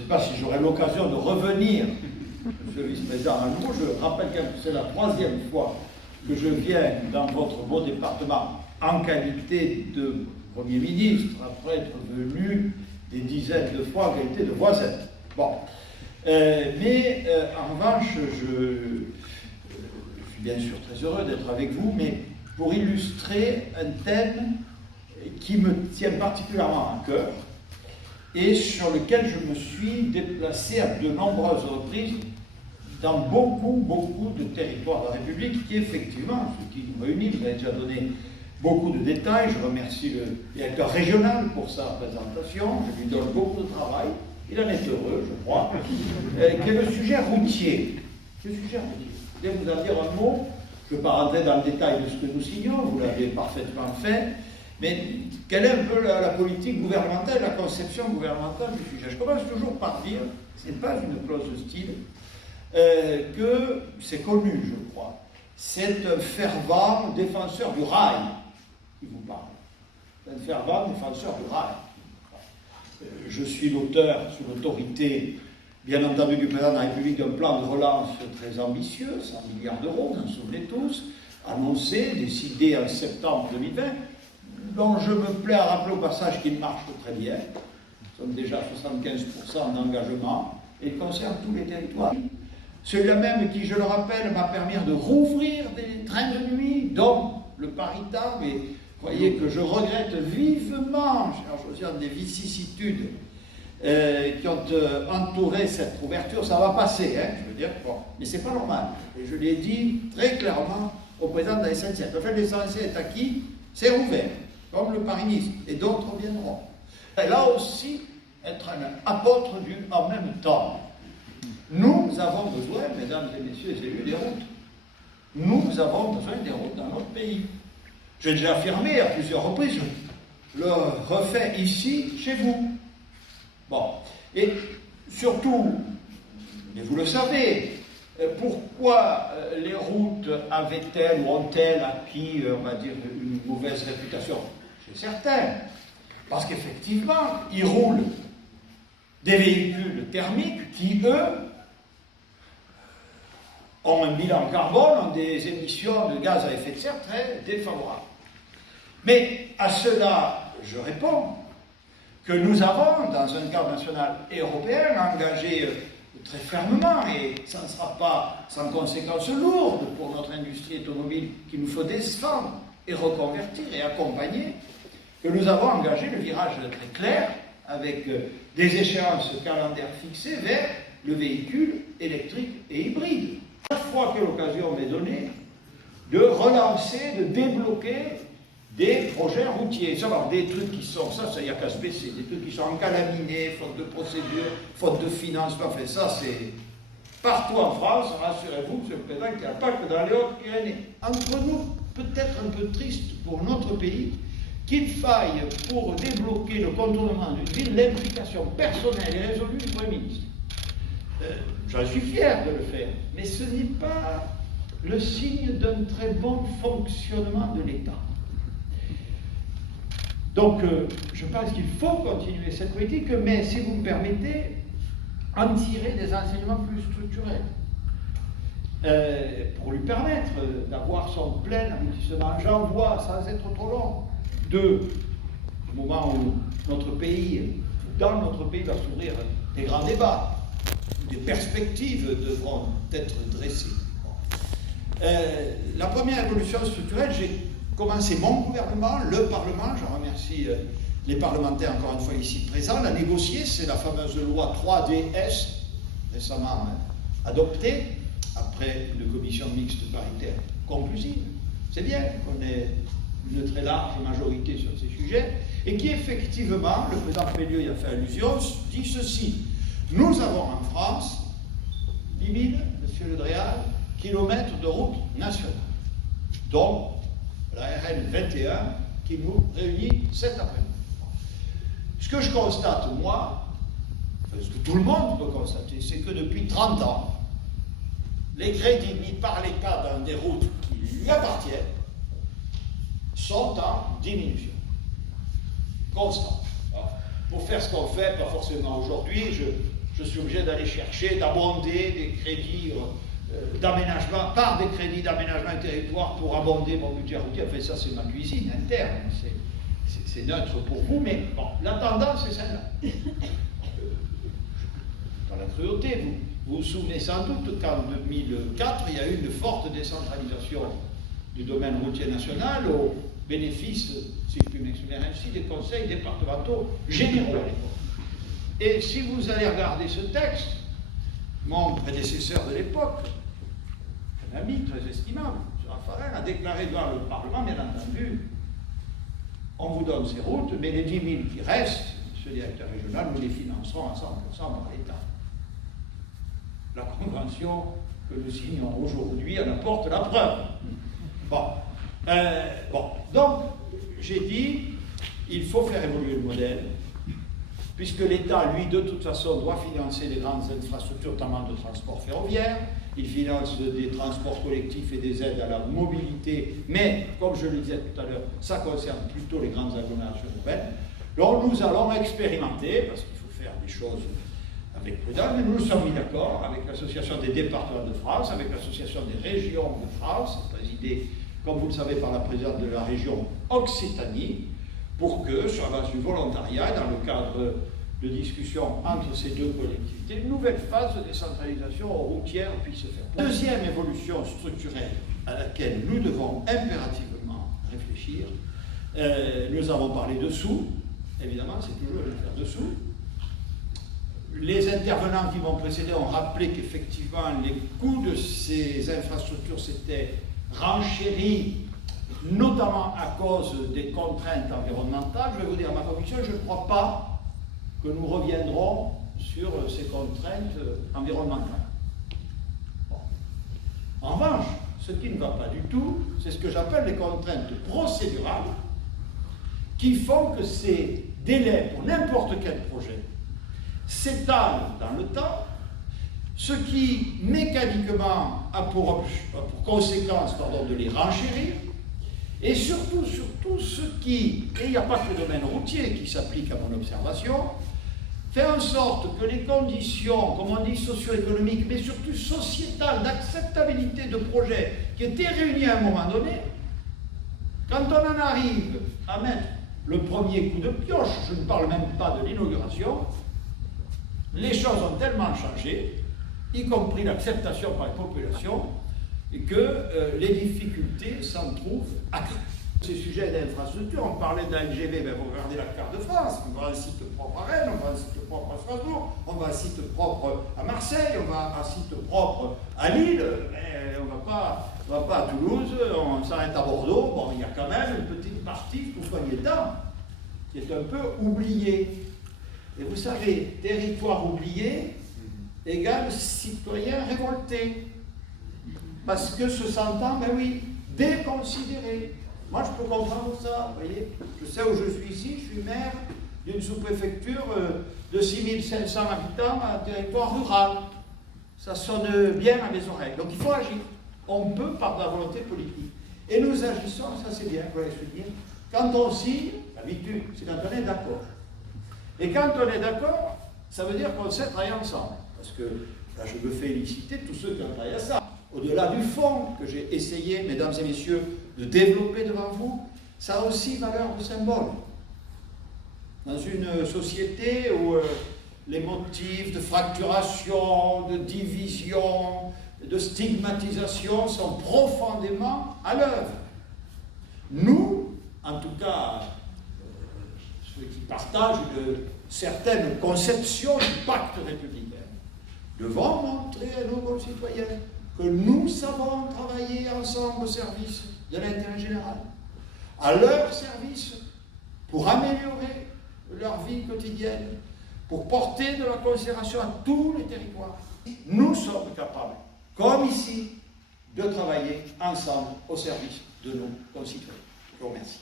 sais pas si j'aurai l'occasion de revenir, Monsieur le vice-président, à nouveau. Je rappelle que c'est la 3e fois que je viens dans votre beau département en qualité de Premier ministre, après être venu des dizaines de fois en qualité de voisin. Bon. Mais en revanche, je suis bien sûr très heureux d'être avec vous, mais pour illustrer un thème qui me tient particulièrement à cœur et sur lequel je me suis déplacé à de nombreuses reprises dans beaucoup de territoires de la République, qui effectivement, ce qui nous réunit, vous avez déjà donné beaucoup de détails, je remercie le directeur régional pour sa présentation, je lui donne beaucoup de travail, il en est heureux, je crois, qui est le sujet routier. Le sujet routier. Je vais vous en dire un mot, je ne vais pas rentrer dans le détail de ce que nous signons, vous l'avez parfaitement fait, mais quelle est un peu la politique gouvernementale, la conception gouvernementale du sujet? Je commence toujours par dire, ce n'est pas une clause de style, que c'est connu, je crois. C'est un fervent défenseur du rail qui vous parle. Un fervent défenseur du rail. Je suis l'auteur, sous l'autorité, bien entendu, du président de la République, d'un plan de relance très ambitieux, 100 milliards d'euros, vous en souvenez tous, annoncé, décidé en septembre 2020, dont je me plais à rappeler au passage qu'il marche très bien. Nous sommes déjà à 75% d'engagement et concerne tous les territoires. Celui-là même qui, je le rappelle, m'a permis de rouvrir des trains de nuit, dont le Paris-Tarbes, et croyez que je regrette vivement, cher Josiane, des vicissitudes qui ont entouré cette ouverture. Ça va passer, hein, je veux dire, bon, mais c'est pas normal. Et je l'ai dit très clairement au président de la SNCF. Le fait de l'essentiel est acquis, c'est ouvert, comme le Paris-Nice, et d'autres viendront. Et là aussi, être un apôtre du en même temps. Nous avons besoin, mesdames et messieurs les élus, des routes. Nous avons besoin des routes dans notre pays. J'ai déjà affirmé à plusieurs reprises, je le refais ici, chez vous. Bon, et surtout, et vous le savez, pourquoi les routes avaient-elles ou ont-elles acquis, on va dire, une mauvaise réputation? C'est certain, parce qu'effectivement, ils roulent des véhicules thermiques qui, eux, ont un bilan carbone, ont des émissions de gaz à effet de serre très défavorables. Mais à cela, je réponds que nous avons, dans un cadre national et européen, engagé très fermement, et ça ne sera pas sans conséquences lourdes pour notre industrie automobile qu'il nous faut défendre et reconvertir et accompagner, que nous avons engagé le virage très clair avec des échéances calendaires fixées vers le véhicule électrique et hybride. Chaque fois que l'occasion m'est donnée de relancer, de débloquer des projets routiers. Savoir des trucs qui sont, ça il n'y a qu'à se baisser, des trucs qui sont encalaminés, faute de procédure, faute de financement, enfin ça c'est partout en France, rassurez-vous, Monsieur le Président, qu'il n'y a pas que dans les Hautes-Pyrénées. Entre nous, peut-être un peu triste pour notre pays, qu'il faille, pour débloquer le contournement d'une ville, l'implication personnelle et résolue du Premier ministre. J'en suis fier de le faire, mais ce n'est pas le signe d'un très bon fonctionnement de l'État. Donc, je pense qu'il faut continuer cette politique, mais si vous me permettez, en tirer des enseignements plus structurels, pour lui permettre d'avoir son plein aboutissement. J'en vois, sans être trop long, du moment où dans notre pays va s'ouvrir des grands débats, des perspectives devront être dressées. La première évolution structurelle, j'ai commencé mon gouvernement, le Parlement, je remercie les parlementaires encore une fois ici présents, l'a négocié, c'est la fameuse loi 3DS, récemment adoptée, après une commission mixte paritaire conclusive. C'est bien qu'on ait une très large majorité sur ces sujets, et qui effectivement, le président Pellieu y a fait allusion, dit ceci: nous avons en France 10 000, monsieur Le Dréal, kilomètres de route nationale, dont la RN 21 qui nous réunit cet après-midi. Ce que je constate, moi, ce que tout le monde peut constater, c'est que depuis 30 ans, les crédits mis par l'État dans des routes qui lui appartiennent sont en diminution constante. Alors, pour faire ce qu'on fait, pas forcément aujourd'hui, je je suis obligé d'aller chercher, d'abonder des crédits d'aménagement, par des crédits d'aménagement du territoire pour abonder mon budget routier. Enfin, ça, c'est ma cuisine interne, c'est neutre pour vous, mais bon, la tendance est celle-là. Dans la cruauté, vous vous souvenez sans doute qu'en 2004, il y a eu une forte décentralisation du domaine routier national au bénéfice, si je puis m'exprimer ainsi, des conseils départementaux généraux à l'époque. Et si vous allez regarder ce texte, mon prédécesseur de l'époque, un ami très estimable, M. Raffarin, a déclaré devant le Parlement, bien entendu, on vous donne ces routes, mais les 10 000 qui restent, M. le directeur régional, nous les financerons à 100% par l'État. La convention que nous signons aujourd'hui en apporte la preuve. Donc, j'ai dit, il faut faire évoluer le modèle, puisque l'État, lui, de toute façon, doit financer les grandes infrastructures, notamment de transport ferroviaire. Il finance des transports collectifs et des aides à la mobilité, mais, comme je le disais tout à l'heure, ça concerne plutôt les grandes agglomérations urbaines. Donc, nous allons expérimenter, parce qu'il faut faire des choses avec prudence, mais nous nous sommes mis d'accord avec l'Association des départements de France, avec l'Association des régions de France, présidée, comme vous le savez, par la présidente de la région Occitanie, pour que, sur la base du volontariat, dans le cadre de discussions entre ces deux collectivités, une nouvelle phase de décentralisation routière puisse se faire. Deuxième évolution structurelle à laquelle nous devons impérativement réfléchir, nous avons parlé de sous, évidemment, c'est toujours une affaire de sous. Les intervenants qui m'ont précédé ont rappelé qu'effectivement, les coûts de ces infrastructures s'étaient renchéris, notamment à cause des contraintes environnementales. Je vais vous dire ma conviction, je ne crois pas que nous reviendrons sur ces contraintes environnementales. Bon. En revanche, ce qui ne va pas du tout, c'est ce que j'appelle les contraintes procédurales, qui font que ces délais pour n'importe quel projet s'étalent dans le temps, ce qui mécaniquement a pour conséquence de les renchérir, et surtout ce qui, et il n'y a pas que le domaine routier qui s'applique à mon observation, fait en sorte que les conditions, comme on dit, socio-économiques, mais surtout sociétales, d'acceptabilité de projets qui étaient réunies à un moment donné, quand on en arrive à mettre le premier coup de pioche, je ne parle même pas de l'inauguration, les choses ont tellement changé, y compris l'acceptation par la population, et que les difficultés s'en trouvent accrues. Ces sujets d'infrastructure, on parlait d'ALGV, mais vous regardez la carte de France, on va à un site propre à Rennes, on va à un site propre à Strasbourg, on va à un site propre à Marseille, on va à un site propre à Lille, mais on ne va pas à Toulouse, on s'arrête à Bordeaux. Bon, il y a quand même une petite partie, pour soigner le temps, qui est un peu oubliée. Et vous savez, territoire oublié égale citoyen révolté. Parce que se sentant, ben oui, déconsidéré. Moi, je peux comprendre ça, vous voyez. Je sais où je suis ici, je suis maire d'une sous-préfecture de 6500 habitants à un territoire rural. Ça sonne bien à mes oreilles. Donc il faut agir. On peut par la volonté politique. Et nous agissons, ça c'est bien, je vais dire. Quand on signe, l'habitude, c'est quand on est d'accord. Et quand on est d'accord, ça veut dire qu'on sait travailler ensemble. Parce que là, je veux féliciter tous ceux qui ont travaillé à ça. Au-delà du fond que j'ai essayé, mesdames et messieurs, de développer devant vous, ça a aussi valeur de symbole. Dans une société où les motifs de fracturation, de division, de stigmatisation sont profondément à l'œuvre. Nous, en tout cas, ceux qui partagent une certaine conception du pacte républicain, devons montrer à nos concitoyens que nous savons travailler ensemble au service de l'intérêt général, à leur service, pour améliorer leur vie quotidienne, pour porter de la considération à tous les territoires. Nous sommes capables, comme ici, de travailler ensemble au service de nos concitoyens. Je vous remercie.